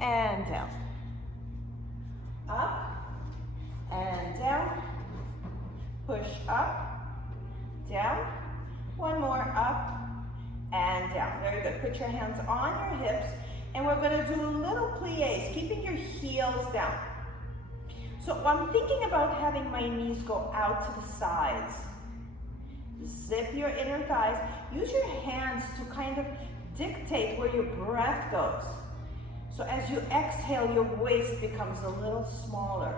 and down. Up and down. Push up, down. One more, up and down. Very good. Put your hands on your hips, and we're going to do little plies, keeping your heels down. So I'm thinking about having my knees go out to the sides. Zip your inner thighs. Use your hands to kind of dictate where your breath goes. So as you exhale, your waist becomes a little smaller.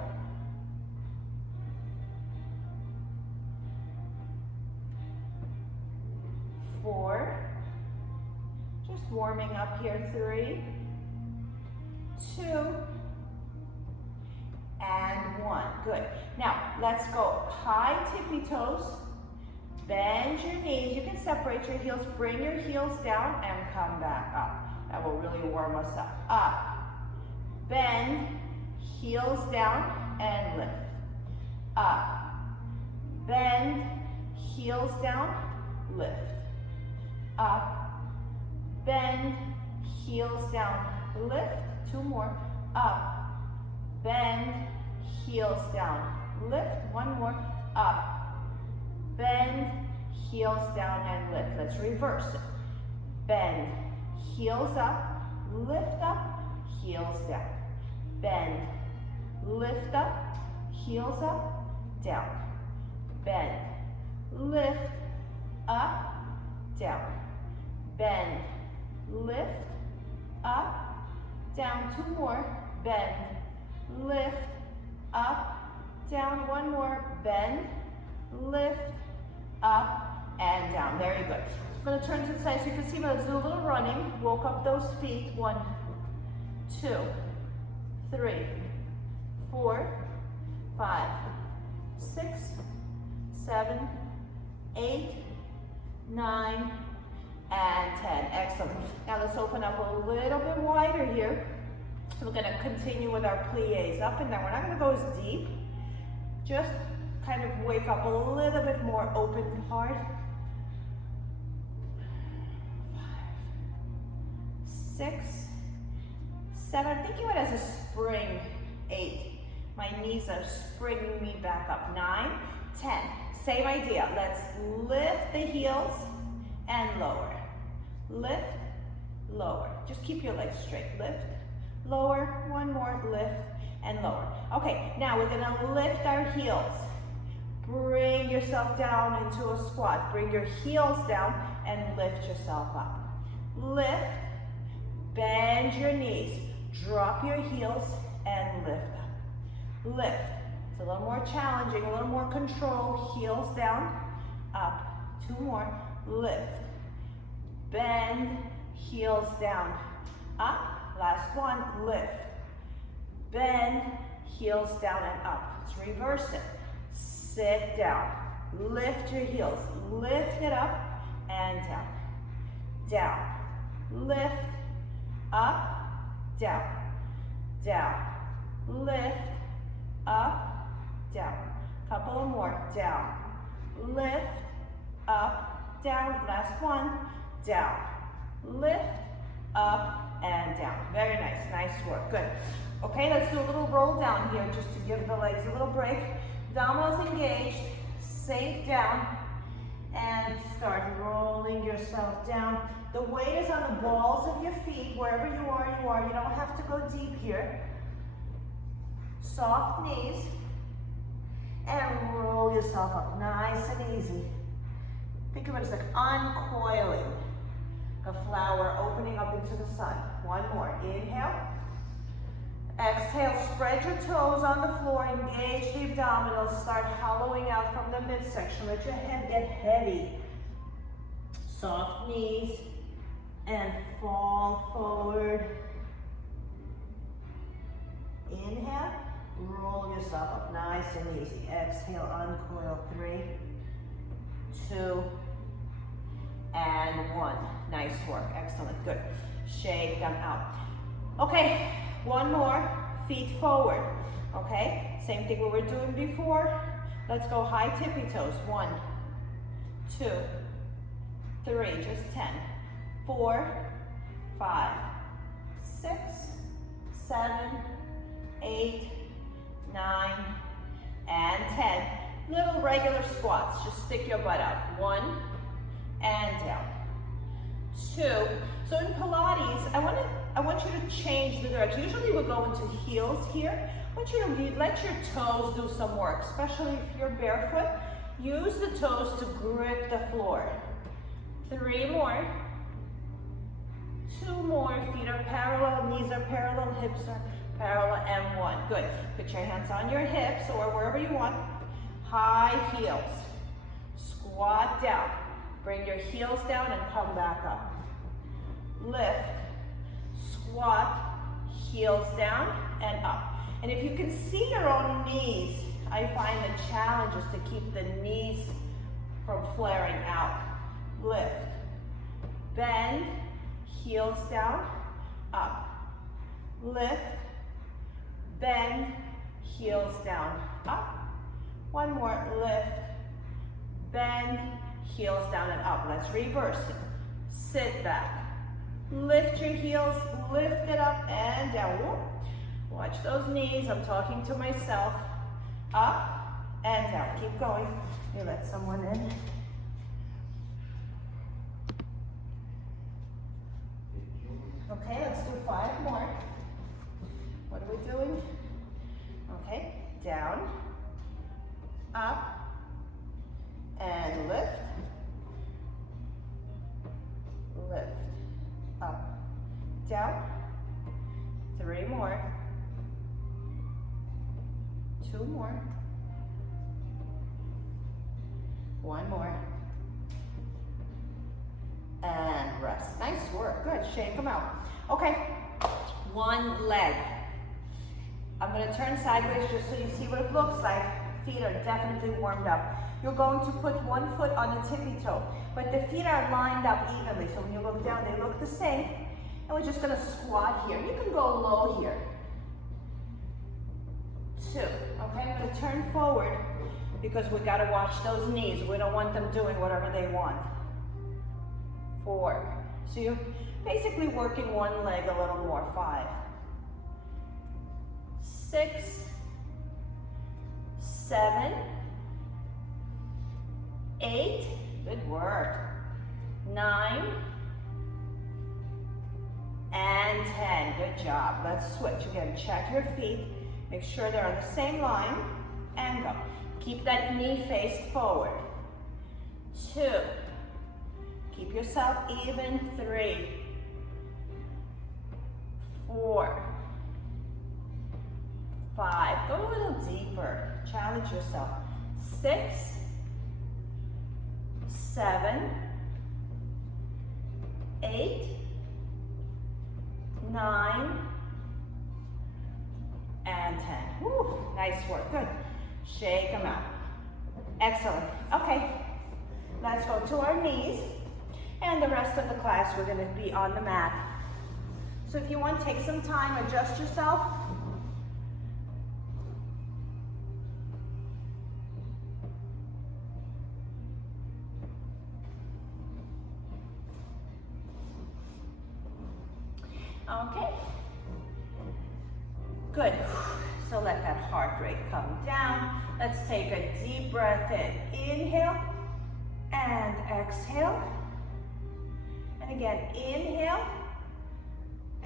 Four. Just warming up here. 3, 2, and 1. Good. Now, let's go high tippy toes. Bend your knees. You can separate your heels. Bring your heels down and come back up. That will really warm us up. Up. Bend. Heels down and lift. Up. Bend. Heels down. Lift. Up. Bend. Heels down. Lift. 2 more. Up. Bend. Heels down. Lift. 1 more. Up. Bend, heels down and lift. Let's reverse it. Bend, heels up, lift up, heels down. Bend, lift up, heels up, down. Bend, lift, up, down. Bend, lift, up, down. 2 more. Bend, lift, up, down. 1 more. Bend, lift, up, and down. Very good. I'm going to turn to the side so you can see, but let's do a little running. Walk up those feet. 1, 2, 3, 4, 5, 6, 7, 8, 9, and 10. Excellent. Now let's open up a little bit wider here. So we're going to continue with our plies up and down. We're not going to go as deep. Just kind of wake up a little bit more open heart. 5, 6, 7. Think of it as a spring. 8. My knees are springing me back up. 9, 10. Same idea. Let's lift the heels and lower. Lift, lower. Just keep your legs straight. Lift, lower. 1 more. Lift and lower. Okay, now we're going to lift our heels. Bring yourself down into a squat. Bring your heels down and lift yourself up. Lift, bend your knees. Drop your heels and lift up. Lift. It's a little more challenging, a little more control. Heels down, up. 2 more. Lift. Bend, heels down, up. Last one. Lift. Bend, heels down and up. Let's reverse it. Sit down. Lift your heels. Lift it up and down. Down. Lift. Up. Down. Down. Lift. Up. Down. Couple of more. Down. Lift. Up. Down. Last one. Down. Lift. Up and down. Very nice. Nice work. Good. Okay, let's do a little roll down here just to give the legs a little break. Dumbbells engaged, sink down, and start rolling yourself down. The weight is on the balls of your feet. Wherever you are. You don't have to go deep here. Soft knees, and roll yourself up, nice and easy. Think of it as like uncoiling a flower, opening up into the sun. 1 more, inhale. Exhale, spread your toes on the floor, engage the abdominals, start hollowing out from the midsection. Let your head get heavy. Soft knees, and fall forward. Inhale, roll yourself up, nice and easy. Exhale, uncoil. 3, 2, and 1. Nice work, excellent, good. Shake them out. Okay. 1 more, feet forward, okay? Same thing we were doing before. Let's go high tippy toes. 1, 2, 3, just 10. 4, 5, 6, 7, 8, 9, and 10. Little regular squats. Just stick your butt out. 1 and down. 2. So in Pilates, I want you to change the direction. Usually we'll go into heels here. I want you to let your toes do some work, especially if you're barefoot. Use the toes to grip the floor. 3 more. 2 more. Feet are parallel, knees are parallel, hips are parallel, and 1. Good. Put your hands on your hips or wherever you want. High heels. Squat down. Bring your heels down and come back up. Lift, squat, heels down and up. And if you can see your own knees, I find the challenge is to keep the knees from flaring out. Lift, bend, heels down, up. Lift, bend, heels down, up. 1 more, lift, bend, heels down and up. Let's reverse it. Sit back. Lift your heels, lift it up and down. Whoop. Watch those knees, I'm talking to myself. Up and down, keep going. You let someone in. Okay, let's do 5 more. What are we doing? Okay, down, up, and lift, lift. Up, down, 3 more, 2 more, 1 more, and rest. Nice work, good, shake them out. Okay, 1 leg. I'm gonna turn sideways just so you see what it looks like. Feet are definitely warmed up. You're going to put 1 foot on the tippy toe, but the feet are lined up evenly. So when you look down, they look the same. And we're just gonna squat here. You can go low here. 2, okay? I'm gonna turn forward because we gotta watch those knees. We don't want them doing whatever they want. 4, so you're basically working 1 leg a little more. 5, 6, 7, 8, good work, 9, and 10, good job. Let's switch again. Check your feet, make sure they're on the same line, and go. Keep that knee faced forward. 2, keep yourself even. 3, 4, 5, go a little deeper, challenge yourself. 6, 7, 8, 9, and 10. Woo, nice work, good. Shake them out. Excellent. Okay, let's go to our knees. And the rest of the class, we're gonna be on the mat. So if you want, take some time, adjust yourself. Okay, good. So let that heart rate come down. Let's take a deep breath in. Inhale and exhale. And again, inhale,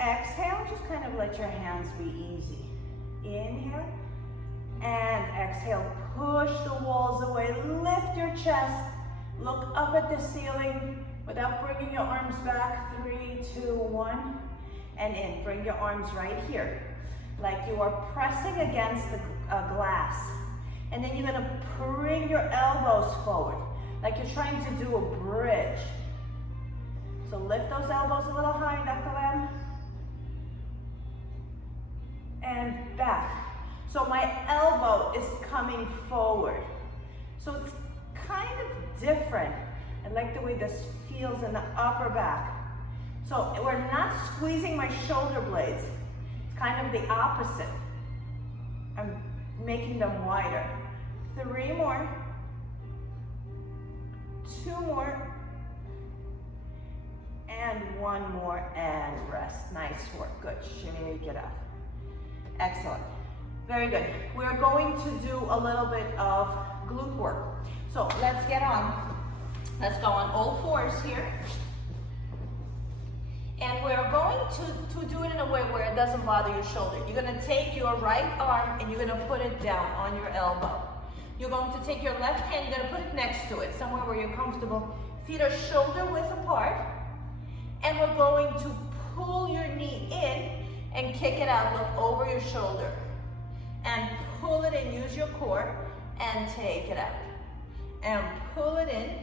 exhale. Just kind of let your hands be easy. Inhale and exhale. Push the walls away. Lift your chest. Look up at the ceiling without bringing your arms back. 3, 2, 1. And in. Bring your arms right here, like you are pressing against a glass. And then you're gonna bring your elbows forward, like you're trying to do a bridge. So lift those elbows a little higher, Dr. Lamb. And back. So my elbow is coming forward. So it's kind of different. I like the way this feels in the upper back. So we're not squeezing my shoulder blades. It's kind of the opposite. I'm making them wider. 3 more. 2 more. And 1 more and rest. Nice work. Good. Shake it up. Excellent. Very good. We're going to do a little bit of glute work. So let's get on. Let's go on all fours here. And we're going to do it in a way where it doesn't bother your shoulder. You're going to take your right arm and you're going to put it down on your elbow. You're going to take your left hand, you're going to put it next to it, somewhere where you're comfortable. Feet are shoulder width apart. And we're going to pull your knee in and kick it out. Look over your shoulder. And pull it in, use your core, and take it out. And pull it in.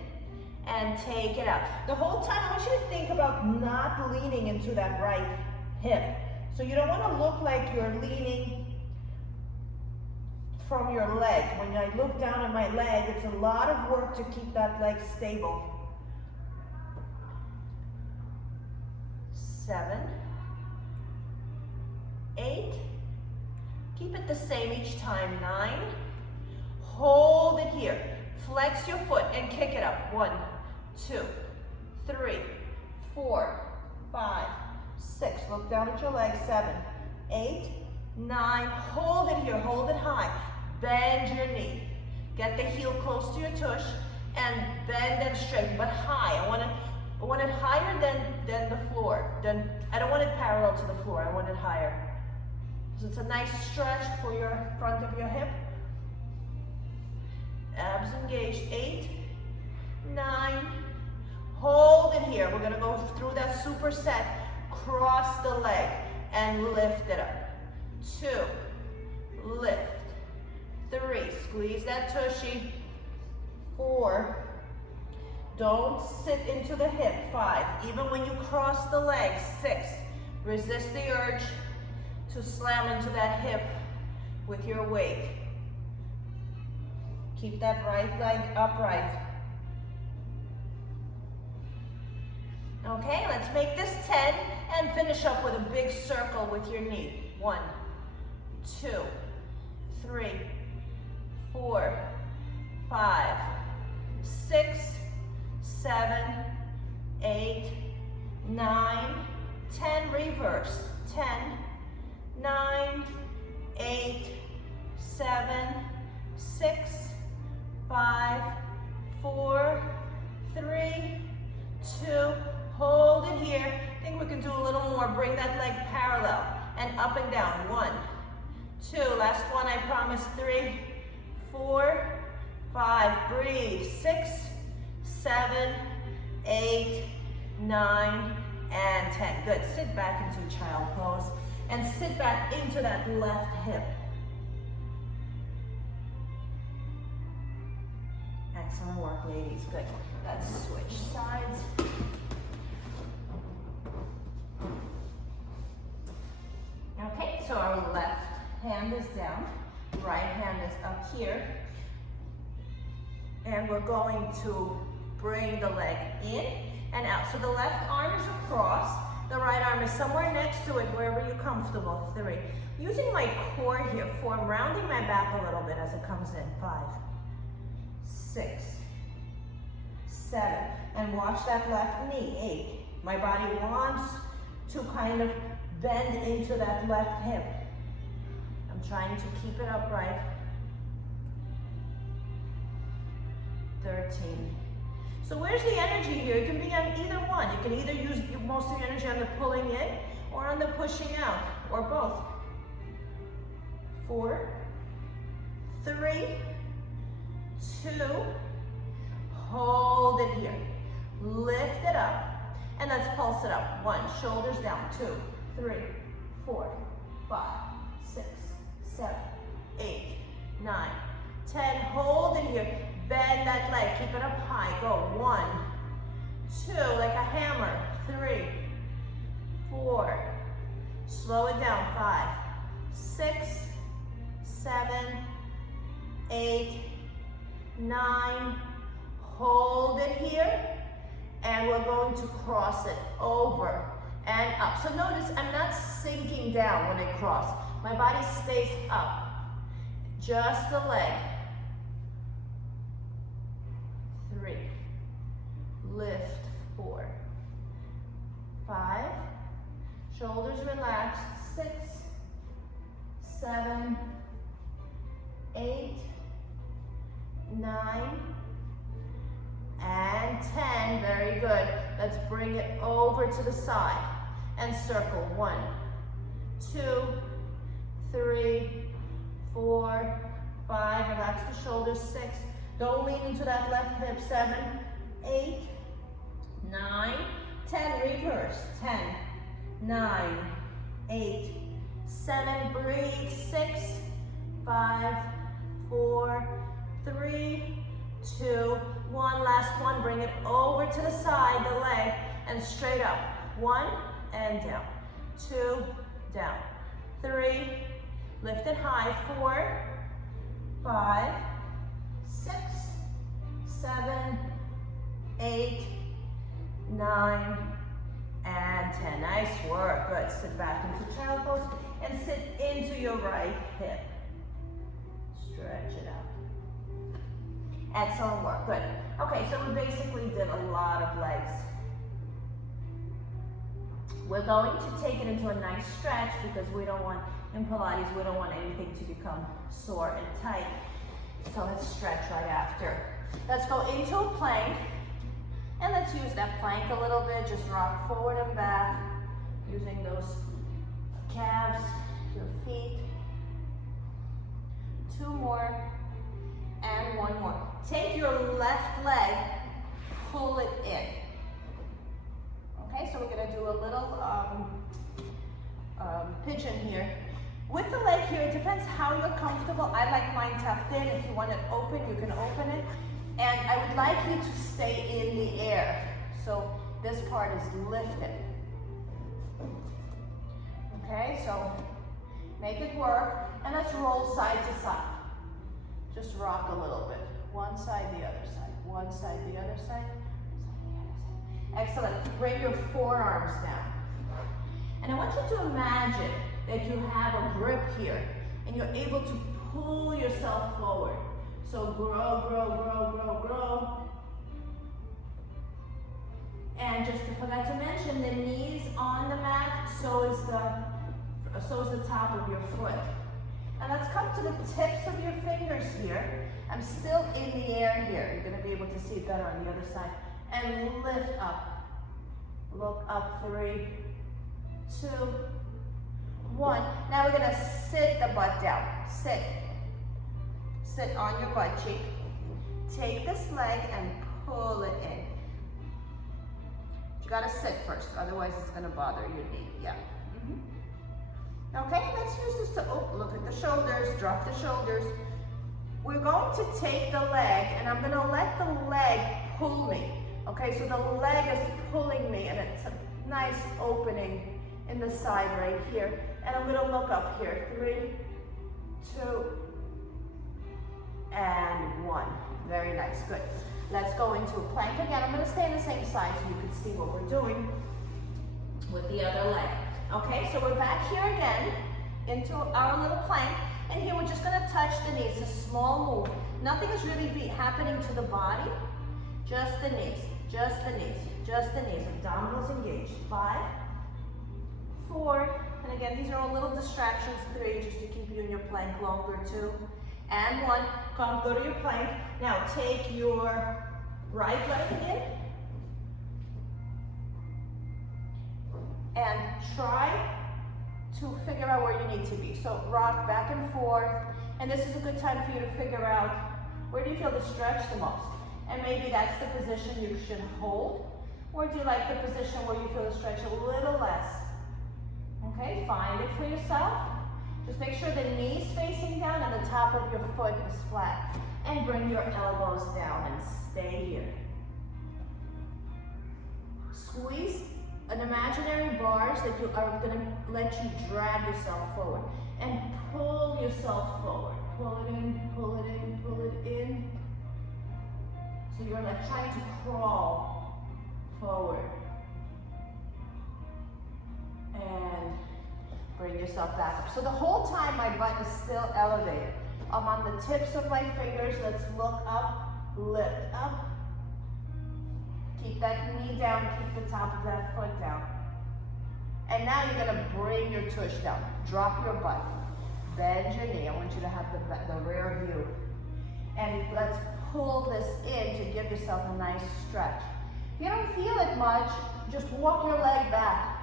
And take it out. The whole time, I want you to think about not leaning into that right hip. So you don't want to look like you're leaning from your leg. When I look down at my leg, it's a lot of work to keep that leg stable. 7, 8. Keep it the same each time. 9. Hold it here. Flex your foot and kick it up. 1, 2, 3, 4, 5, 6. Look down at your leg. 7, 8, 9. Hold it here. Hold it high. Bend your knee. Get the heel close to your tush and bend and straighten, but high. I want it higher than the floor. I don't want it parallel to the floor. I want it higher. So it's a nice stretch for your front of your hip. Abs engaged. 8, 9. Hold it here. We're going to go through that superset. Cross the leg and lift it up. 2. Lift. 3. Squeeze that tushy. 4. Don't sit into the hip. 5. Even when you cross the leg. 6. Resist the urge to slam into that hip with your weight. Keep that right leg upright. Okay, let's make this 10 and finish up with a big circle with your knee. 1, 2, 3, 4, 5, 6, 7, 8, 9, 10. Reverse. 10, 9, 8, 7, 6, 5, 4, 3, 2. Hold it here. I think we can do a little more. Bring that leg parallel and up and down. 1, 2. Last one, I promise. 3, 4, 5. Breathe. 6, 7, 8, 9, and 10. Good. Sit back into child pose and sit back into that left hip. Excellent work, ladies. Good. Let's switch sides. Okay, so our left hand is down, right hand is up here. And we're going to bring the leg in and out. So the left arm is across, the right arm is somewhere next to it, wherever you're comfortable. 3. Using my core here. 4, I'm rounding my back a little bit as it comes in. 5, 6, 7, and watch that left knee. 8. My body wants to kind of bend into that left hip. I'm trying to keep it upright. 13. So where's the energy here? It can be on either one. You can either use most of the energy on the pulling in or on the pushing out, or both. 4, 3, 2, hold it here. Lift it up, and let's pulse it up. 1, shoulders down. 2, 3, 4, 5, 6, 7, 8, 9, 10. Hold it here. Bend that leg. Keep it up high. Go. 1, 2, like a hammer. 3, 4. Slow it down. 5, 6, 7, 8, 9. Hold it here. And we're going to cross it over and up. So notice I'm not sinking down when I cross. My body stays up. Just the leg. 3. Lift. 4. 5. Shoulders relaxed. 6. 7, 8, 9, and 10. Very good. Let's bring it over to the side and circle. 1, 2, 3, 4, 5. Relax the shoulders. 6. Don't lean into that left hip. 7, 8, 9, 10. Reverse. 10, 9, 8, 7. Breathe. 6, 5, 4, 3, 2, 1. Last one. Bring it over to the side, the leg, and straight up. 1 and down. 2, down. 3, lift it high. 4, 5, 6, 7, 8, 9, and 10. Nice work. Good. Sit back into child pose and sit into your right hip. Stretch it out. Excellent work. Good. Okay, so we basically did a lot of legs. We're going to take it into a nice stretch because we don't want, in Pilates, we don't want anything to become sore and tight. So let's stretch right after. Let's go into a plank. And let's use that plank a little bit. Just rock forward and back, using those calves, your feet. 2 more, and 1 more. Take your left leg, pull it in. Okay, so we're gonna do a little pigeon here. With the leg here, it depends how you're comfortable. I like mine tucked in. If you want it open, you can open it. And I would like you to stay in the air. So this part is lifted. Okay, so make it work. And let's roll side to side. Just rock a little bit. One side, the other side. One side, the other side. Excellent. Bring your forearms down. And I want you to imagine that you have a grip here and you're able to pull yourself forward. So grow, grow, grow, grow, grow. And just I forgot to mention, the knees on the mat, so is the top of your foot. And let's come to the tips of your fingers here. I'm still in the air here. You're going to be able to see it better on the other side. And lift up. Look up. 3, 2, 1. Now we're going to sit the butt down. Sit. Sit on your butt cheek. Take this leg and pull it in. You got to sit first, otherwise it's going to bother your knee. Yeah. Okay, let's use this to look at the shoulders, drop the shoulders. We're going to take the leg and I'm going to let the leg pull me. Okay, so the leg is pulling me and it's a nice opening in the side right here. And I'm going to look up here. 3, 2, and 1. Very nice, good. Let's go into a plank again. I'm going to stay on the same side so you can see what we're doing with the other leg. Okay, so we're back here again into our little plank, and here we're just going to touch the knees. It's a small move. Nothing is really happening to the body, just the knees, just the knees, just the knees. Abdominals engaged. 5, 4, and again, these are all little distractions. 3, just to keep you in your plank longer. 2, and 1. Come, go to your plank. Now take your right leg in, and try to figure out where you need to be. So rock back and forth, and this is a good time for you to figure out where do you feel the stretch the most. And maybe that's the position you should hold, or do you like the position where you feel the stretch a little less? Okay, find it for yourself. Just make sure the knee's facing down and the top of your foot is flat. And bring your elbows down and stay here. Squeeze an imaginary bars that you are going to let you drag yourself forward. And pull yourself forward. Pull it in, pull it in, pull it in. So you're like trying to crawl forward. And bring yourself back up. So the whole time my butt is still elevated. I'm on the tips of my fingers. Let's look up, lift up. Keep that knee down, keep the top of that foot down. And now you're gonna bring your tush down. Drop your butt. Bend your knee. I want you to have the rear view. And let's pull this in to give yourself a nice stretch. If you don't feel it much, just walk your leg back.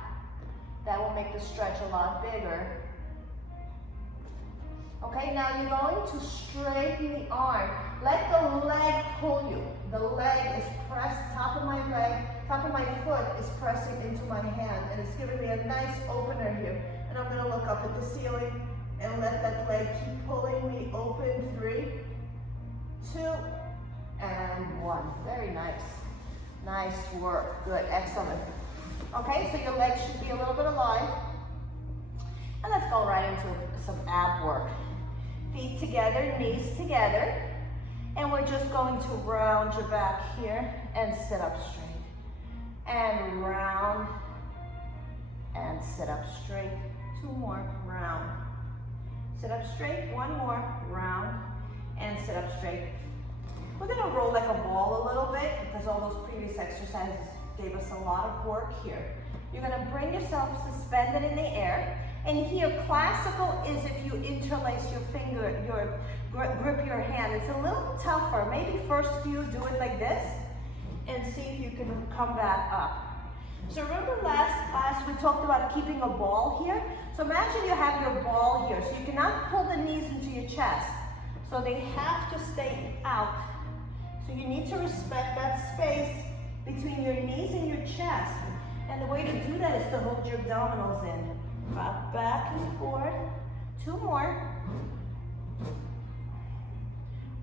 That will make the stretch a lot bigger. Okay, now you're going to straighten the arm. Let the leg pull you. The leg is pressed, top of my foot is pressing into my hand, and it's giving me a nice opener here. And I'm going to look up at the ceiling and let that leg keep pulling me open. 3, 2, and 1. Very nice. Nice work. Good. Excellent. Okay, so your legs should be a little bit alive. And let's go right into some ab work. Feet together, knees together. And we're just going to round your back here and sit up straight. And round and sit up straight. 2 more, round. Sit up straight, 1 more, round, and sit up straight. We're gonna roll like a ball a little bit because all those previous exercises gave us a lot of work here. You're gonna bring yourself suspended in the air. And here, classical is if you interlace your finger, grip your hand. It's a little tougher. Maybe first you do it like this and see if you can come back up. So remember last class we talked about keeping a ball here? So imagine you have your ball here. So you cannot pull the knees into your chest. So they have to stay out. So you need to respect that space between your knees and your chest. And the way to do that is to hold your abdominals in. Rock back and forth. 2 more.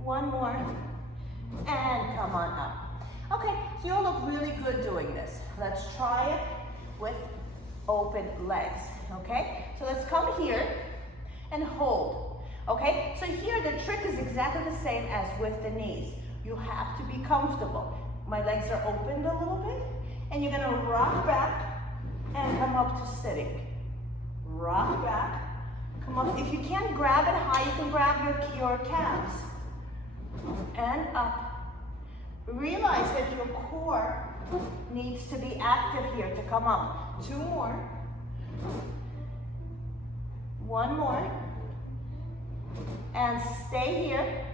1 more. And come on up. Okay, so you'll look really good doing this. Let's try it with open legs, okay? So let's come here and hold, okay? So here the trick is exactly the same as with the knees. You have to be comfortable. My legs are opened a little bit, and you're gonna rock back and come up to sitting. Rock back, come up. If you can't grab it high, you can grab your calves. And up. Realize that your core needs to be active here to come up. 2 more. 1 more. And stay here.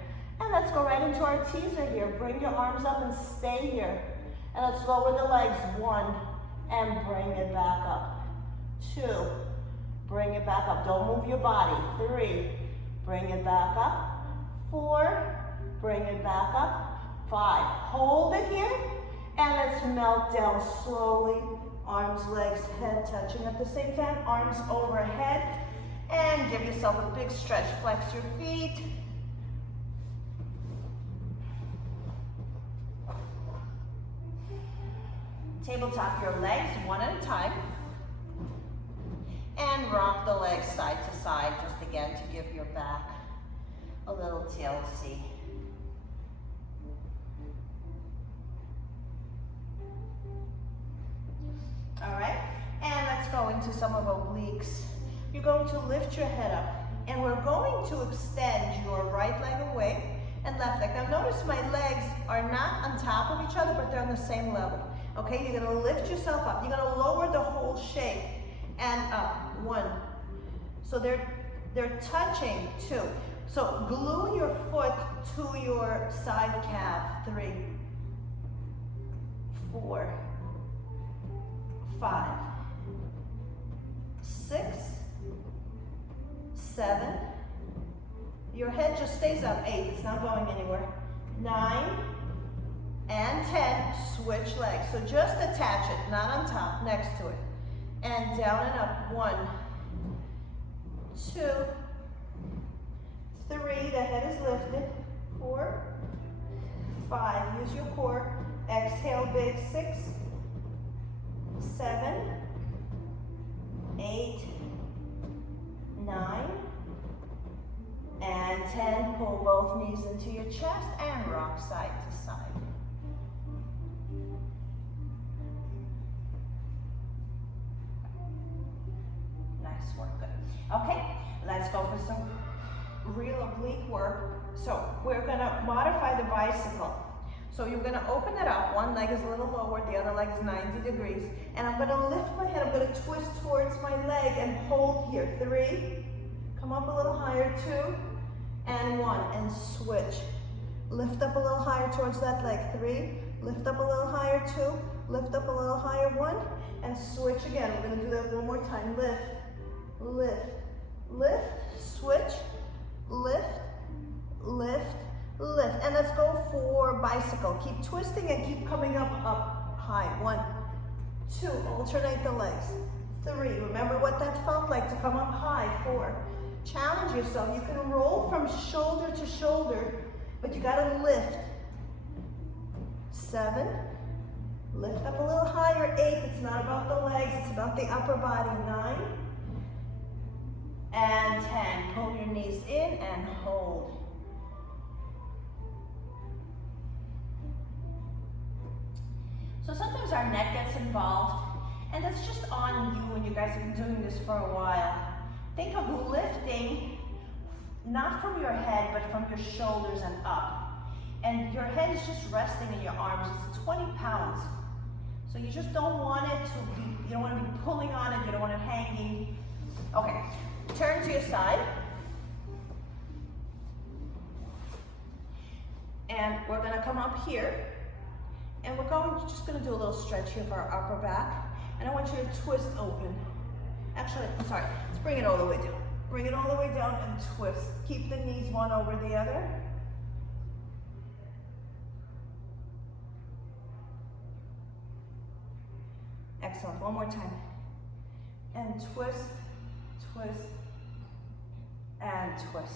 And let's go right into our teaser here. Bring your arms up and stay here. And let's lower the legs. 1. And bring it back up. 2. Bring it back up. Don't move your body. 3. Bring it back up. 4. Bring it back up. 5. Hold it here. And let's melt down slowly. Arms, legs, head touching at the same time. Arms overhead. And give yourself a big stretch. Flex your feet. Tabletop your legs 1 at a time. And rock the legs side to side, just again to give your back a little TLC. All right, and let's go into some of obliques. You're going to lift your head up, and we're going to extend your right leg away and left leg. Now notice my legs are not on top of each other, but they're on the same level. Okay, you're gonna lift yourself up. You're gonna lower the whole shape and up. 1. So they're touching. 2. So glue your foot to your side calf. 3, 4, 5, 6, 7. Your head just stays up. 8. It's not going anywhere. 9 and 10. Switch legs. So just attach it, not on top, next to it. And down and up. 1, 2, 3. The head is lifted. 4, 5. Use your core. Exhale big. 6, 7, 8, 9, and 10. Pull both knees into your chest and rock side to side. Nice work, good. Okay, let's go for some real oblique work. So we're gonna modify the bicycle. So you're gonna open it up. One leg is a little lower, the other leg is 90 degrees. And I'm gonna lift my head, I'm gonna twist towards my leg and hold here. 3, Come up a little higher, 2, and 1, and switch. Lift up a little higher towards that leg, 3, lift up a little higher, 2, lift up a little higher, 1, and switch again. We're gonna do that one more time. Lift, lift, lift, switch, lift, lift, lift. And let's go for bicycle. Keep twisting and keep coming up, up, high. 1, 2, alternate the legs. 3, remember what that felt like to come up high. 4, challenge yourself. You can roll from shoulder to shoulder, but you gotta lift. 7, lift up a little higher. 8, it's not about the legs, it's about the upper body. 9, and 10. Pull your knees in and hold. So sometimes our neck gets involved, and that's just on you when you guys have been doing this for a while. Think of lifting, not from your head, but from your shoulders and up. And your head is just resting in your arms. It's 20 pounds. So you just don't want it to be, you don't want to be pulling on it, you don't want it hanging. Okay, turn to your side. And we're gonna come up here. And we're just gonna do a little stretch here for our upper back. And I want you to twist open. Actually, sorry, let's bring it all the way down. Bring it all the way down and twist. Keep the knees one over the other. Excellent, one more time. And twist, twist, and twist.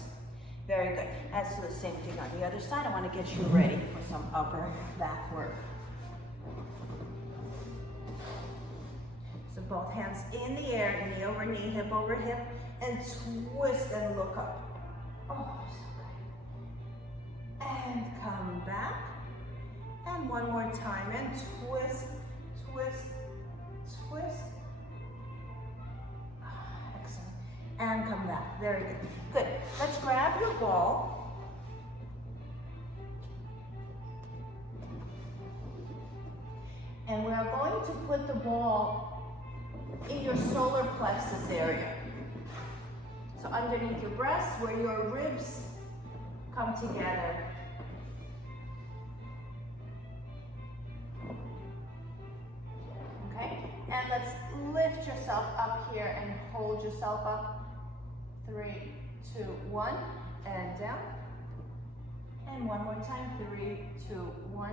Very good. Let's do the same thing on the other side. I want to get you ready for some upper back work. So both hands in the air, knee over knee, hip over hip, and twist and look up. Oh, so good. And come back. And one more time, and twist, twist, twist. Excellent. And come back. Very good. Good. Let's grab your ball. And we're going to put the ball in your solar plexus area. So underneath your breast, where your ribs come together. Okay? And let's lift yourself up here and hold yourself up. 3, 2, 1, and down. And one more time. 3, 2, 1,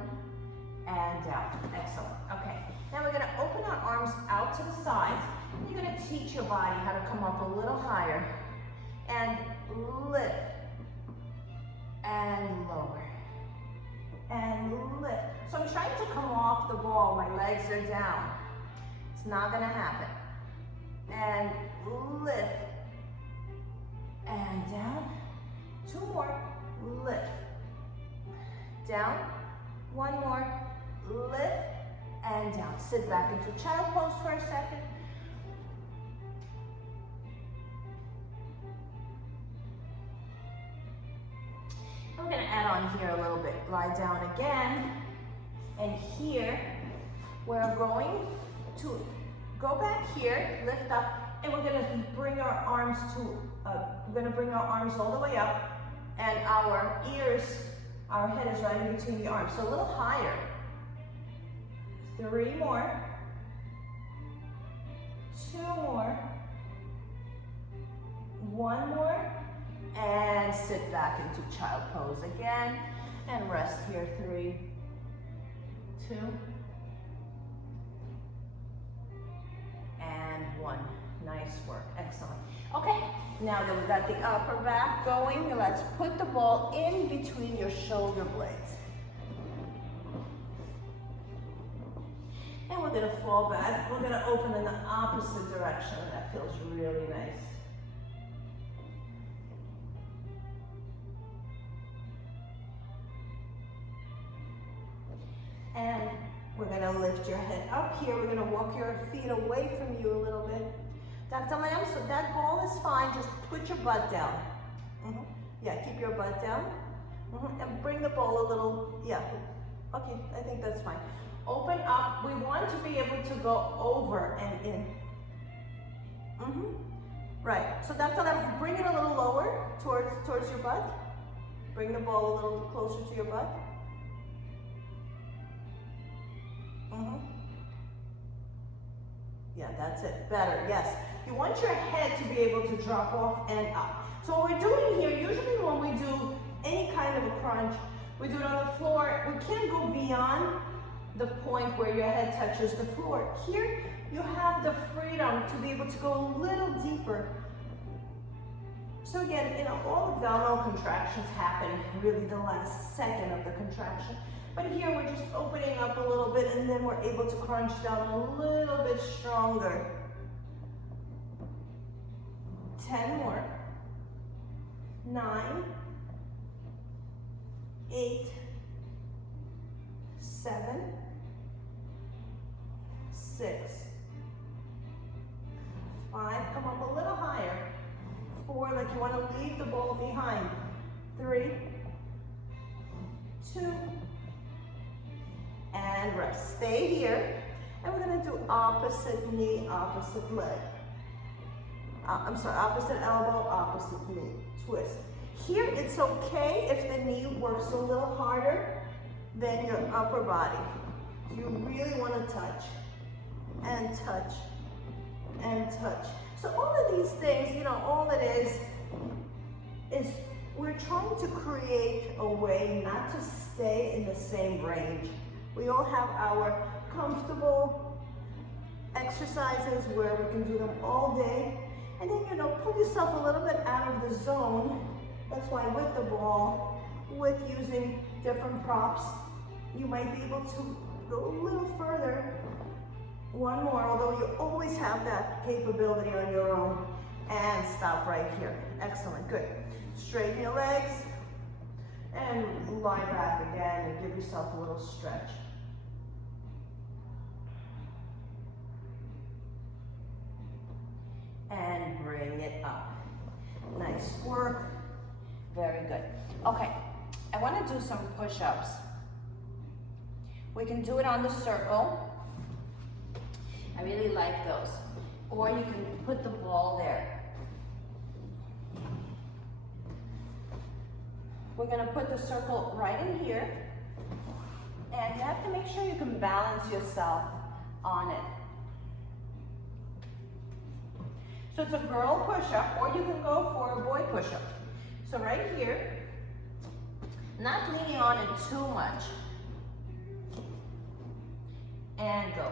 and down. Excellent. Okay. Now we're going to open our arms out to the sides. You're going to teach your body how to come up a little higher. And lift. And lower. And lift. So I'm trying to come off the ball. My legs are down. It's not going to happen. And lift. And down. 2 more. Lift. Down. 1 more. Lift. And down. Sit back into child pose for a second. We're going to add on here a little bit. Lie down again. And here, we're going to go back here, lift up, and we're going to bring our arms to, we're going to bring our arms all the way up, and our ears, our head is right in between the arms. So a little higher. 3 more. 2 more. 1 more. And sit back into child pose again. And rest here. 3, 2, and 1. Nice work. Excellent. Okay, now that we've got the upper back going, let's put the ball in between your shoulder blades. And we're going to fall back. We're going to open in the opposite direction. That feels really nice. And we're going to lift your head up here. We're going to walk your feet away from you a little bit. Dr. Lamb, so that ball is fine. Just put your butt down. Yeah, keep your butt down. And bring the ball a little, yeah. Okay, I think that's fine. Open up. We want to be able to go over and in. Right, so Dr. Lamb, bring it a little towards your butt. Bring the ball a little closer to your butt. Yeah, that's it. Better, yes. You want your head to be able to drop off and up. So what we're doing here, usually when we do any kind of a crunch, we do it on the floor. We can't go beyond the point where your head touches the floor. Here, you have the freedom to be able to go a little deeper. So again, you know, all abdominal contractions happen really the last second of the contraction. But here we're just opening up a little bit and then we're able to crunch down a little bit stronger. 10 more. 9, 8, 7, 6, 5, come up a little higher. 4, like you want to leave the ball behind. 3, 2, and rest. Stay here. And we're going to do opposite knee, opposite leg. Opposite elbow, opposite knee. Twist. Here, it's okay if the knee works a little harder than your upper body. You really want to touch and touch and touch. So all of these things, you know, all it is we're trying to create a way not to stay in the same range. We all have our comfortable exercises where we can do them all day. And then, you know, pull yourself a little bit out of the zone. That's why with the ball, with using different props, you might be able to go a little further. One more, although you always have that capability on your own. And stop right here. Excellent, good. Straighten your legs and lie back again and give yourself a little stretch. And bring it up. Nice work. Very good. Okay, I want to do some push-ups. We can do it on the circle. I really like those. Or you can put the ball there. We're going to put the circle right in here. And you have to make sure you can balance yourself on it. So it's a girl push-up, or you can go for a boy push-up. So right here, not leaning on it too much. And go.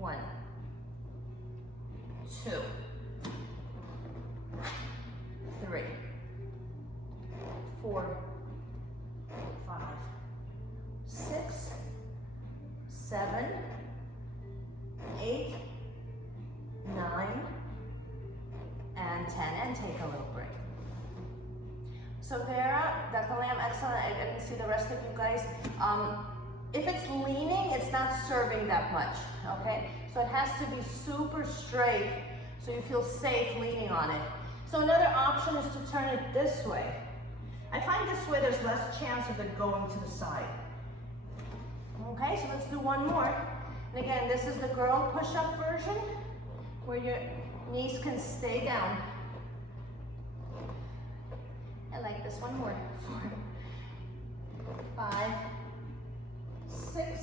1, 2, 3, 4, 5, 6, 7, 8, 9, and 10, and take a little break. So there, Dr. Lamb, excellent. I didn't see the rest of you guys. If it's leaning, it's not serving that much, okay? So it has to be super straight so you feel safe leaning on it. So another option is to turn it this way. I find this way there's less chance of it going to the side. Okay, so let's do one more. And again, this is the girl push-up version where your knees can stay down. I like this one more. 4, 5, 6,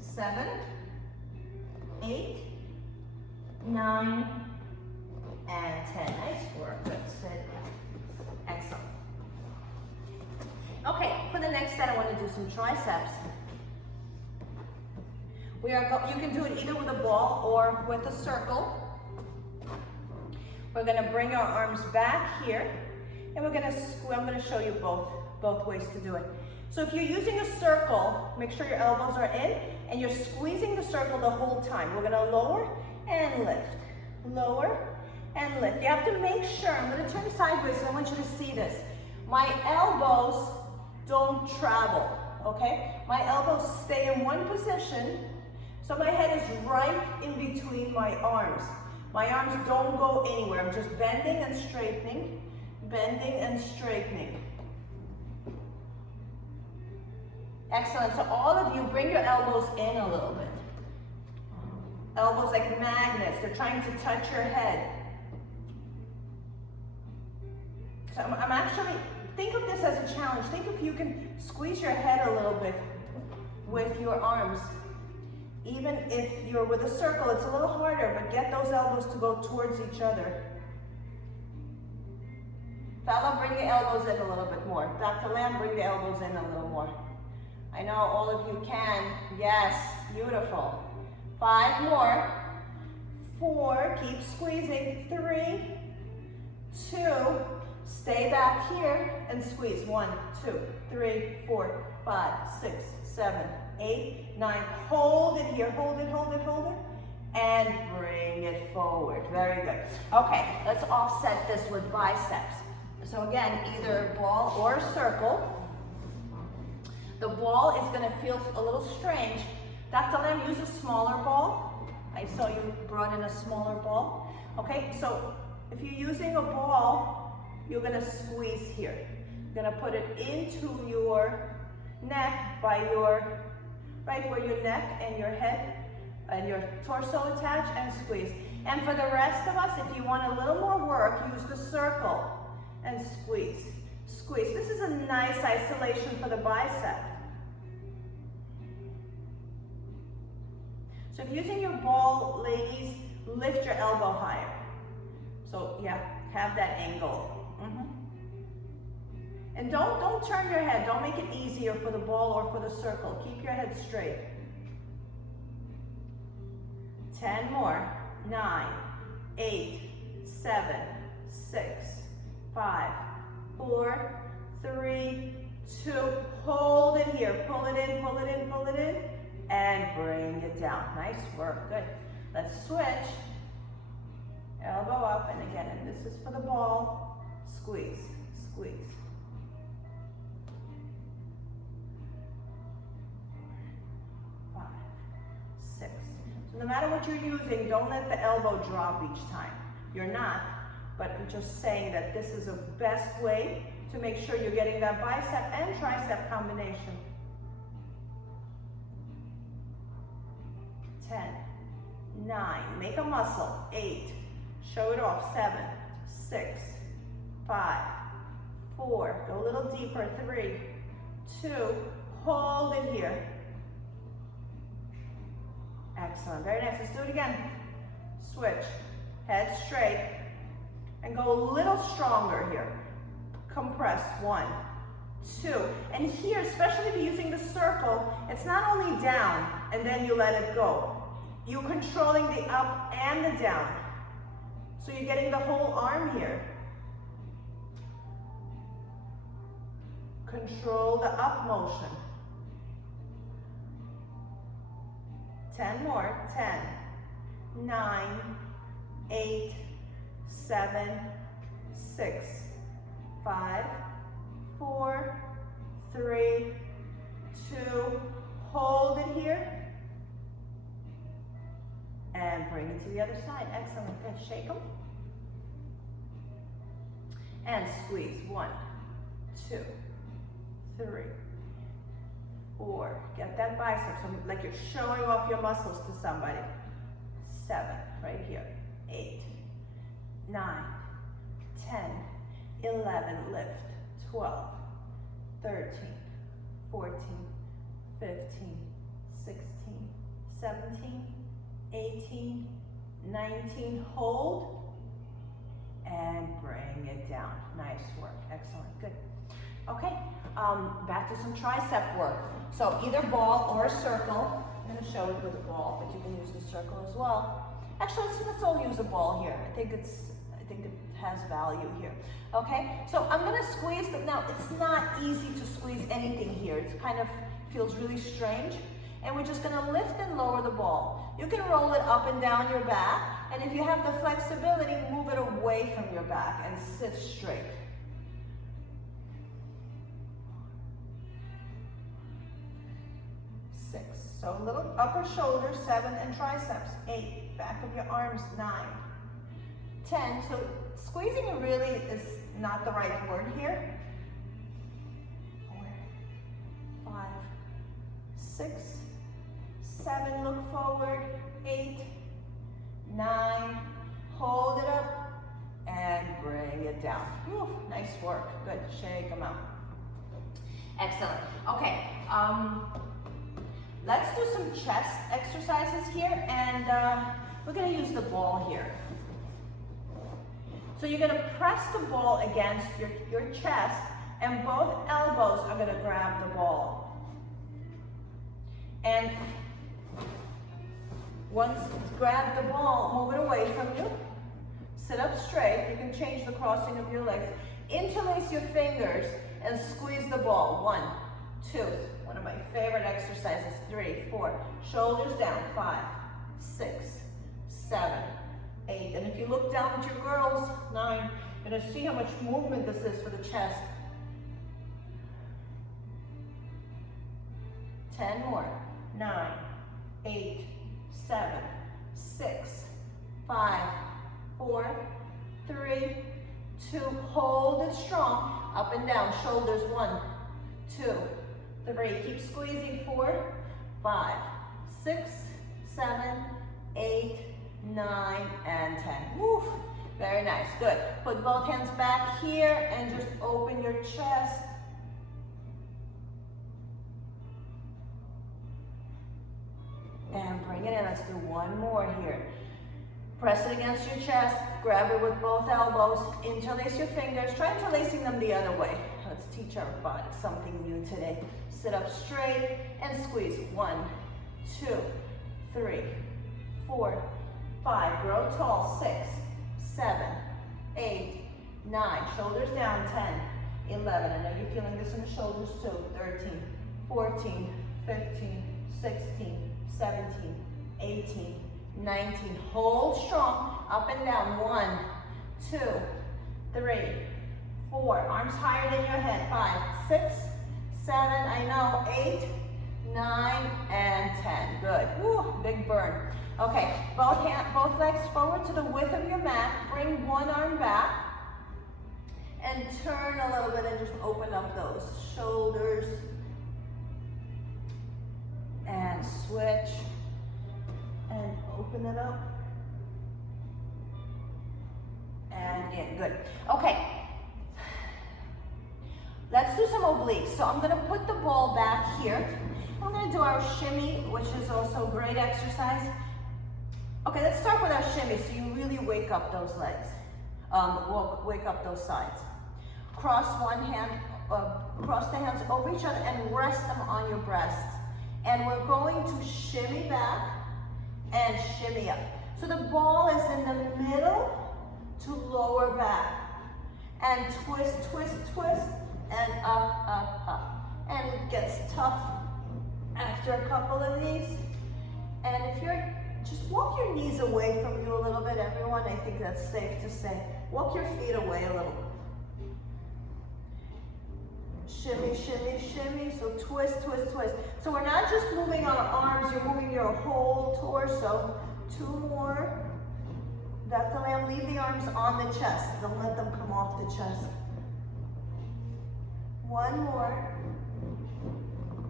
7, 8, 9, and 10. Nice work. Good. Sit. Excellent. Okay, for the next set, I want to do some triceps. You can do it either with a ball or with a circle. We're going to bring our arms back here, and I'm going to show you both ways to do it. So if you're using a circle, make sure your elbows are in, and you're squeezing the circle the whole time. We're going to lower and lift, lower and lift. You have to make sure, I'm going to turn sideways, so I want you to see this. My elbows don't travel, okay? My elbows stay in one position, so my head is right in between my arms. My arms don't go anywhere. I'm just bending and straightening, bending and straightening. Excellent. So all of you, bring your elbows in a little bit. Elbows like magnets. They're trying to touch your head. So I'm actually, think of this as a challenge. Think if you can squeeze your head a little bit with your arms. Even if you're with a circle, it's a little harder, but get those elbows to go towards each other. Fella, bring the elbows in a little bit more. Dr. Lamb, bring the elbows in a little more. I know all of you can. Yes, beautiful. 5 more. 4, keep squeezing. 3, 2, stay back here and squeeze. 1, 2, 3, 4, 5, 6, 7, 8, 9. Hold it here, hold it, hold it, hold it. And bring it forward. Very good. Okay, let's offset this with biceps. So again, either ball or circle. The ball is going to feel a little strange. Dr. Lamb, use a smaller ball. I saw you brought in a smaller ball. Okay, so if you're using a ball, you're going to squeeze here. You're going to put it into your neck by your, right where your neck and your head and your torso attach, and squeeze. And for the rest of us, if you want a little more work, use the circle and squeeze. Squeeze. This is a nice isolation for the bicep. So if you're using your ball, ladies, lift your elbow higher. So yeah, have that angle. And don't turn your head. Don't make it easier for the ball or for the circle. Keep your head straight. 10 more. 9, 8, 7, 6, 5, 4, 3, 2. Hold it here. Pull it in, pull it in, pull it in. And bring it down. Nice work. Good. Let's switch. Elbow up, and again, and this is for the ball. Squeeze, squeeze. 5, 6. So no matter what you're using, don't let the elbow drop each time. You're not, but I'm just saying that this is the best way to make sure you're getting that bicep and tricep combination. 10, 9, make a muscle. 8, show it off. 7, 6, 5, 4, go a little deeper. 3, 2, hold it here. Excellent, very nice. Let's do it again. Switch, head straight, and go a little stronger here. Compress. 1, 2, and here, especially if you're using the circle, it's not only down and then you let it go. You're controlling the up and the down. So you're getting the whole arm here. Control the up motion. 10 more. 10, 9, 8, 7, 6, 5, 4, 3, 2, hold it here. And bring it to the other side. Excellent. Good. Shake them. And squeeze. 1, 2, 3, 4. Get that bicep. So like you're showing off your muscles to somebody. 7. Right here. 8, 9, 10, 11. Lift. 12, 13, 14, 15, 16, 17, 18, 19, hold, and bring it down. Nice work, excellent, good. Okay, back to some tricep work. So either ball or circle. I'm gonna show it with a ball, but you can use the circle as well. Actually, let's all use a ball here. I think it has value here. Okay, so I'm gonna squeeze them. Now, it's not easy to squeeze anything here. It kind of feels really strange. And we're just gonna lift and lower the ball. You can roll it up and down your back, and if you have the flexibility, move it away from your back and sit straight. 6, so a little upper shoulder. 7, and triceps. 8, back of your arms. 9, 10, so squeezing really is not the right word here. 4, 5, 6, 7, look forward. 8, 9, hold it up, and bring it down. Whew, nice work. Good. Shake them out. Excellent. Okay. Let's do some chest exercises here, and we're going to use the ball here. So you're going to press the ball against your chest, and both elbows are going to grab the ball. And once it's grabbed the ball, move it away from you. Sit up straight. You can change the crossing of your legs. Interlace your fingers and squeeze the ball. 1, 2. One of my favorite exercises. 3, 4. Shoulders down. 5, 6, 7, 8. And if you look down at your girls, 9. You're going to see how much movement this is for the chest. 10 more. 9, 8, 7, 6, 5, 4, 3, 2. Hold it strong. Up and down. Shoulders. 1, 2, 3. Keep squeezing. 4, 5, 6, 7, 8, 9, and 10. Woo. Very nice. Good. Put both hands back here and just open your chest. And bring it in. Let's do one more here. Press it against your chest. Grab it with both elbows. Interlace your fingers. Try interlacing them the other way. Let's teach our body something new today. Sit up straight and squeeze. 1, 2, 3, 4, 5. Grow tall. 6, 7, 8, 9. Shoulders down. 10, 11. I know you're feeling this in the shoulders too. 13, 14, 15, 16, 17, 18, 19. Hold strong. Up and down. 1, 2, 3, 4. Arms higher than your head. 5, 6, 7. I know. 8, 9, and 10. Good. Woo, big burn. Okay. Both legs forward to the width of your mat. Bring one arm back and turn a little bit and just open up those shoulders. And switch and open it up and in. Good. Okay, let's do some obliques. So I'm going to put the ball back here. I'm going to do our shimmy, which is also a great exercise. Okay, let's start with our shimmy so you really wake up those legs, wake up those sides. Cross one hand, cross the hands over each other and rest them on your breasts. And we're going to shimmy back and shimmy up. So the ball is in the middle to lower back. And twist, twist, twist, and up, up, up. And it gets tough after a couple of these. And if you're, just walk your knees away from you a little bit, everyone. I think that's safe to say. Walk your feet away a little. Shimmy, shimmy, shimmy. So twist, twist, twist. So we're not just moving our arms, you're moving your whole torso. 2 more. Definitely leave the arms on the chest. Don't let them come off the chest. 1 more.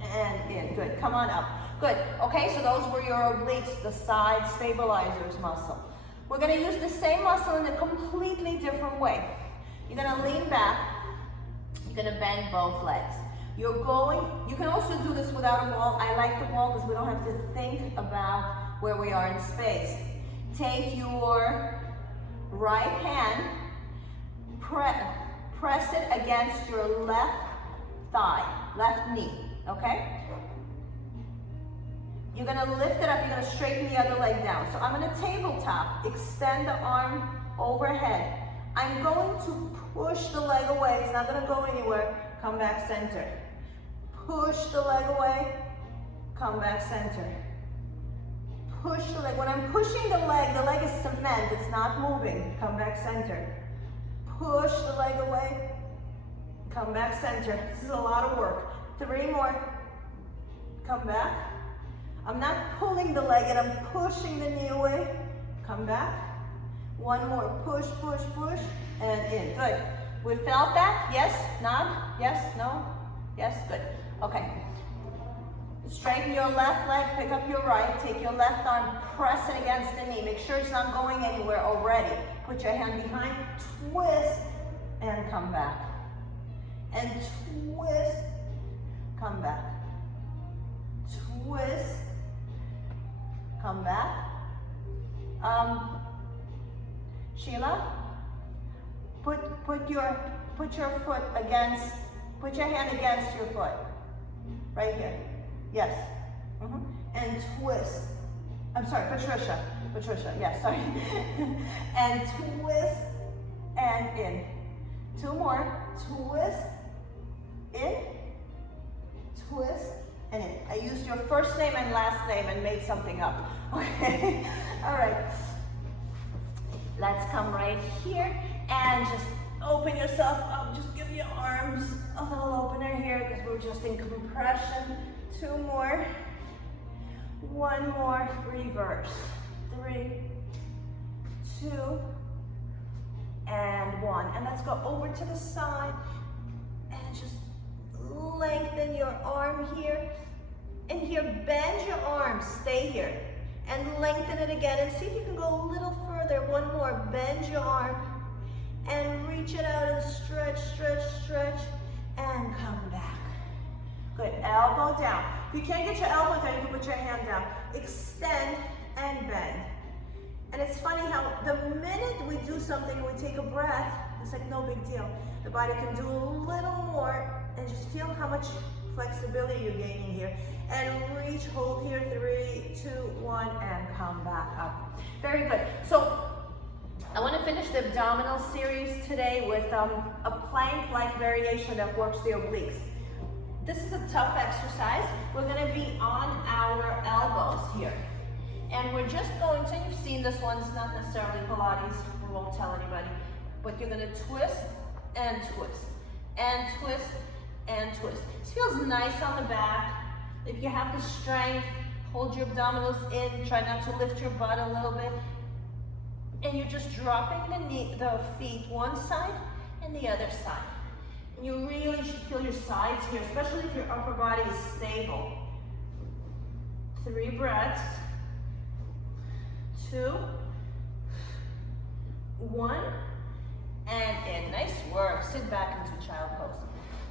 And in. Good. Come on up. Good. Okay, so those were your obliques, the side stabilizers muscle. We're going to use the same muscle in a completely different way. You're going to lean back. You're going to bend both legs. You can also do this without a ball. I like the ball because we don't have to think about where we are in space. Take your right hand, press it against your left thigh, left knee, okay? You're going to lift it up, you're going to straighten the other leg down. So I'm going to tabletop, extend the arm overhead. I'm going to push the leg away. It's not going to go anywhere. Come back center. Push the leg away. Come back center. Push the leg. When I'm pushing the leg is cement. It's not moving. Come back center. Push the leg away. Come back center. This is a lot of work. 3 more. Come back. I'm not pulling the leg and I'm pushing the knee away. Come back. 1 more. Push, push, push, and in. Good. We felt that? Yes? Nod? Yes? No? Yes? Good. Okay. Straighten your left leg, pick up your right, take your left arm, press it against the knee. Make sure it's not going anywhere already. Put your hand behind, twist, and come back. And twist, come back. Twist, come back. Sheila, put your foot against, put your hand against your foot. Right here. Yes. And twist. I'm sorry, Patricia, yes, sorry. And twist and in. Two more. Twist, in, twist, and in. I used your first name and last name and made something up. Okay, all right. Let's come right here and just open yourself up. Just give your arms a little opener here because we're just in compression. Two more. One more, reverse. 3, 2, and 1. And let's go over to the side and just lengthen your arm here. And here, bend your arm, stay here. And lengthen it again and see if you can go a little further. One more, bend your arm and reach it out and stretch, stretch, stretch, and come back. Good, elbow down. If you can't get your elbow down, you can put your hand down. Extend and bend. And it's funny how the minute we do something and we take a breath, it's like no big deal. The body can do a little more and just feel how much flexibility you're gaining here. And reach, hold here, 3, 2, 1, and come back up. Very good. So I want to finish the abdominal series today with a plank-like variation that works the obliques. This is a tough exercise. We're going to be on our elbows here. And we're just going to, you've seen this one, it's not necessarily Pilates, we won't tell anybody, but you're going to twist and twist and twist and twist. This feels nice on the back. If you have the strength, hold your abdominals in, try not to lift your butt a little bit. And you're just dropping the feet one side and the other side. And you really should feel your sides here, especially if your upper body is stable. 3 breaths. 2, 1, and in. Nice work. Sit back into child pose.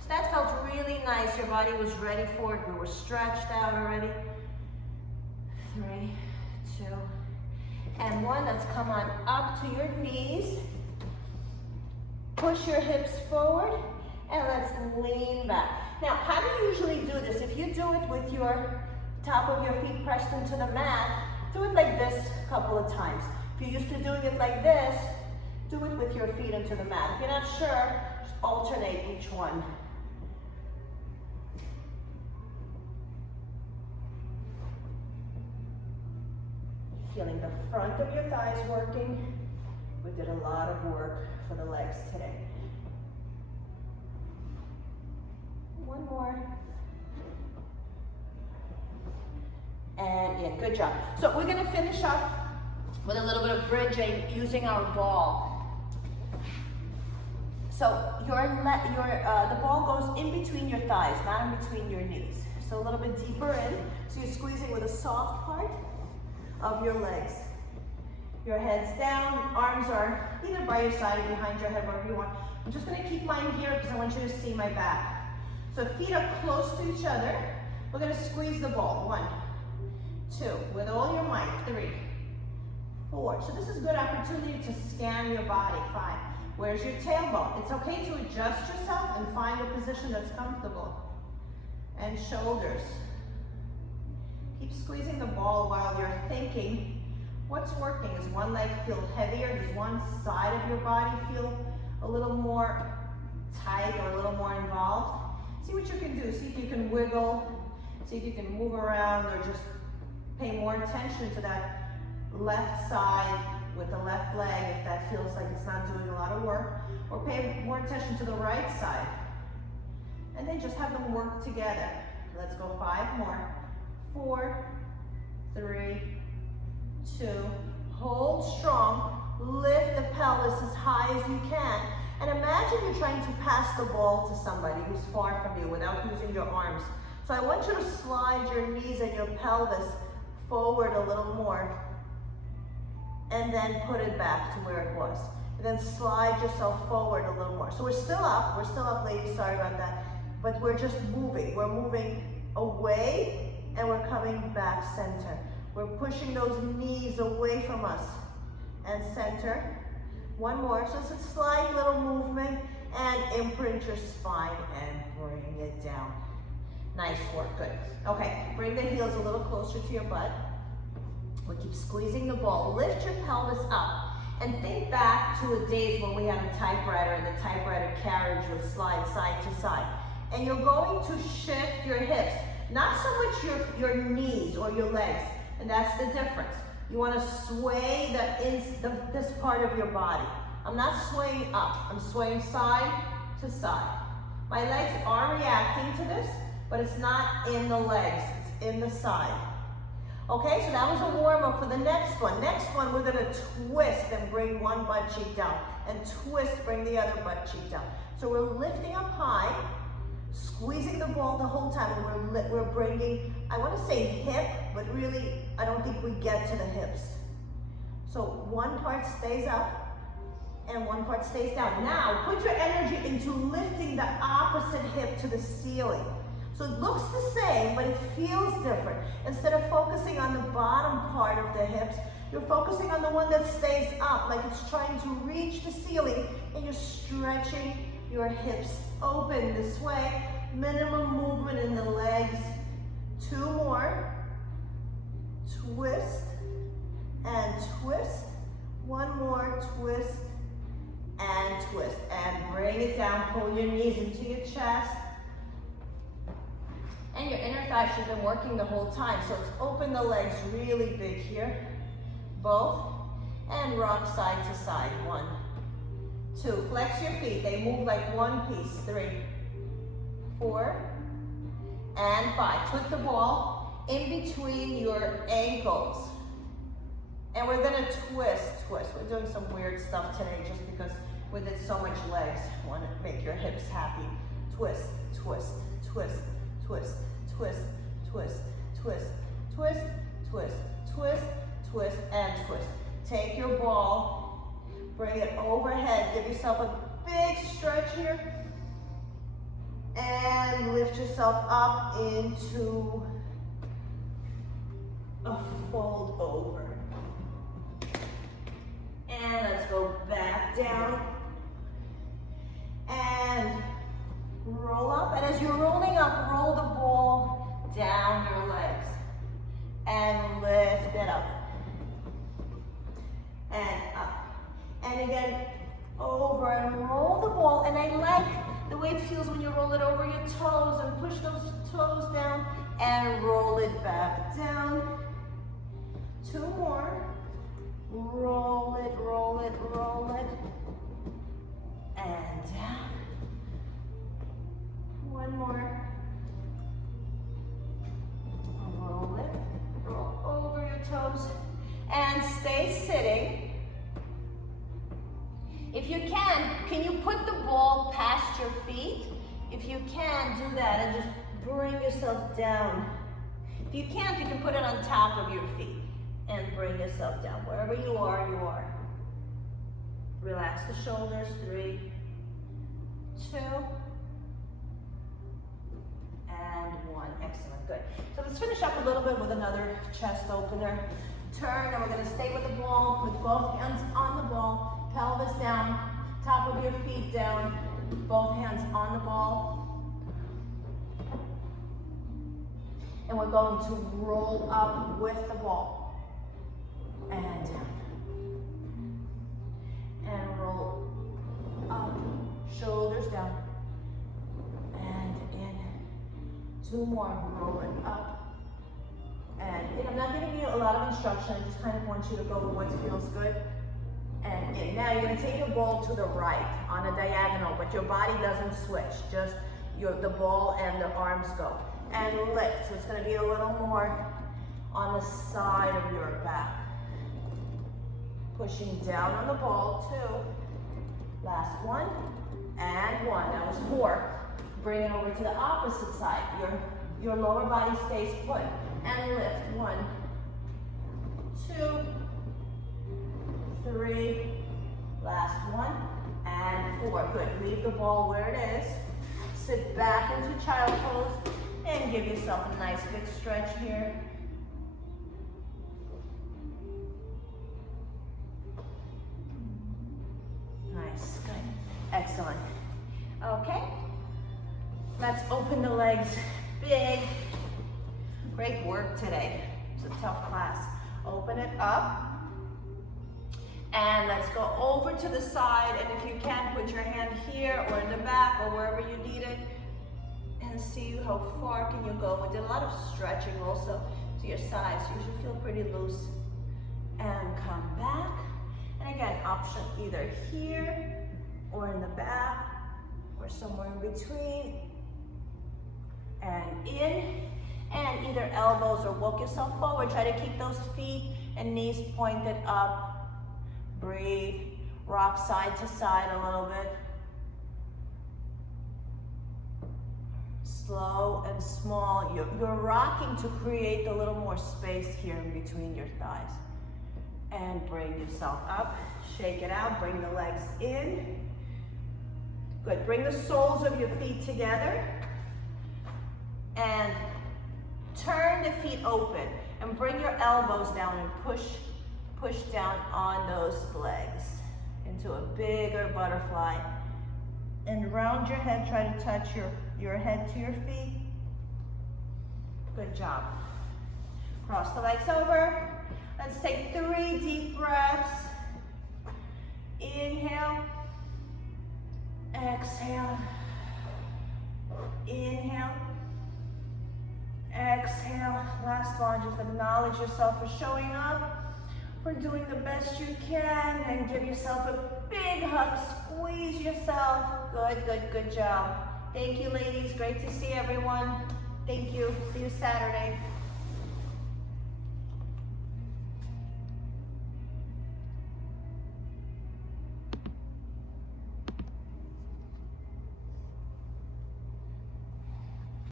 So that felt really nice. Your body was ready for it. We were stretched out already. 3, 2, and 1. Let's come on up to your knees. Push your hips forward, and let's lean back. Now, how do you usually do this? If you do it with your top of your feet pressed into the mat, do it like this a couple of times. If you're used to doing it like this, do it with your feet into the mat. If you're not sure, just alternate each one. Feeling the front of your thighs working. We did a lot of work for the legs today. One more. And yeah, good job. So we're going to finish up with a little bit of bridging using our ball. So the ball goes in between your thighs, not in between your knees. So a little bit deeper in. So you're squeezing with a soft part of your legs. Your head's down, arms are either by your side or behind your head, wherever you want. I'm just going to keep mine here because I want you to see my back. So feet are close to each other. We're going to squeeze the ball. 1, 2, with all your might. 3, 4. So this is a good opportunity to scan your body. 5. Where's your tailbone? It's okay to adjust yourself and find a position that's comfortable. And shoulders. Keep squeezing the ball while you're thinking what's working. Does one leg feel heavier? Does one side of your body feel a little more tight or a little more involved? See what you can do. See if you can wiggle. See if you can move around or just pay more attention to that left side with the left leg if that feels like it's not doing a lot of work. Or pay more attention to the right side. And then just have them work together. Let's go 5 more. 4, 3, 2. Hold strong. Lift the pelvis as high as you can. And imagine you're trying to pass the ball to somebody who's far from you without using your arms. So I want you to slide your knees and your pelvis forward a little more. and then put it back to where it was. And then slide yourself forward a little more. So we're still up, ladies, sorry about that. But we're just moving. We're moving away and we're coming back center. We're pushing those knees away from us and center. One more, so it's a slight little movement and imprint your spine and bring it down. Nice work, good. Okay, bring the heels a little closer to your butt. We keep squeezing the ball. Lift your pelvis up and think back to the days when we had a typewriter and the typewriter carriage would slide side to side. And you're going to shift your hips, not so much your knees or your legs, and that's the difference. You want to sway this part of your body. I'm not swaying up, I'm swaying side to side. My legs are reacting to this, but it's not in the legs, it's in the side. Okay, so that was a warm-up for the next one. Next one, we're gonna twist and bring one butt cheek down, and twist, bring the other butt cheek down. So we're lifting up high, squeezing the ball the whole time, and we're bringing, I wanna say hip, but really, I don't think we get to the hips. So one part stays up, and one part stays down. Now, put your energy into lifting the opposite hip to the ceiling. So it looks the same, but it feels different. Instead of focusing on the bottom part of the hips, you're focusing on the one that stays up, like it's trying to reach the ceiling, and you're stretching your hips open this way. Minimum movement in the legs. 2 more. Twist and twist. 1 more, twist and twist. And bring it down, pull your knees into your chest. And your inner thighs should have been working the whole time. So let's open the legs really big here. Both. And rock side to side. 1, 2. Flex your feet. They move like one piece. 3, 4, and 5. Put the ball in between your ankles. And we're gonna twist. We're doing some weird stuff today just because we did so much legs. I want to make your hips happy. Twist, twist, twist, twist, twist, twist, twist, twist, twist, twist, twist, and twist. Take your ball, bring it overhead. Give yourself a big stretch here. And lift yourself up into a fold over. And let's go back down. And roll up. And as you're rolling up, roll the ball down your legs. And lift it up. And up. And again, over and roll the ball. And I like the way it feels when you roll it over your toes and push those toes down and roll it back down. 2 more. Roll it, roll it, roll it. And down. 1 more. Roll it, roll over your toes. And stay sitting. If you can you put the ball past your feet? If you can, do that and just bring yourself down. If you can't, you can put it on top of your feet and bring yourself down. Wherever you are, you are. Relax the shoulders. 3, 2, and 1. Excellent, good. So let's finish up a little bit with another chest opener. Turn, and we're gonna stay with the ball. Put both hands on the ball, pelvis down, top of your feet down, both hands on the ball. And we're going to roll up with the ball. And down. And roll up, shoulders down. And in. 2 more, roll it up. And in. I'm not giving you a lot of instruction, I just kind of want you to go with what feels good. And in. Now you're gonna take your ball to the right on a diagonal, but your body doesn't switch, just the ball and the arms go. And lift, so it's gonna be a little more on the side of your back. Pushing down on the ball, 2. Last 1, and 1. That was 4. Bring it over to the opposite side. Your lower body stays put. And lift, 1, 2, 3, last one, and 4. Good, leave the ball where it is. Sit back into child pose and give yourself a nice big stretch here. Nice, good, excellent. Okay, let's open the legs big. Great work today. It's a tough class. Open it up. And let's go over to the side, and if you can, put your hand here or in the back or wherever you need it, and see how far can you go. We did a lot of stretching also to your sides. You should feel pretty loose. And come back. And again, option either here or in the back or somewhere in between. And in, and either elbows or walk yourself forward. Try to keep those feet and knees pointed up. Breathe, rock side to side a little bit. Slow and small. You're rocking to create a little more space here in between your thighs. And bring yourself up, shake it out, bring the legs in. Good, bring the soles of your feet together. And turn the feet open and bring your elbows down and push down on those legs into a bigger butterfly. And round your head, try to touch your head to your feet. Good job. Cross the legs over. Let's take 3 deep breaths. Inhale. Exhale. Inhale. Exhale. Last one, just acknowledge yourself for showing up, for doing the best you can, and give yourself a big hug. Squeeze yourself. Good, good, good job. Thank you, ladies. Great to see everyone. Thank you. See you Saturday.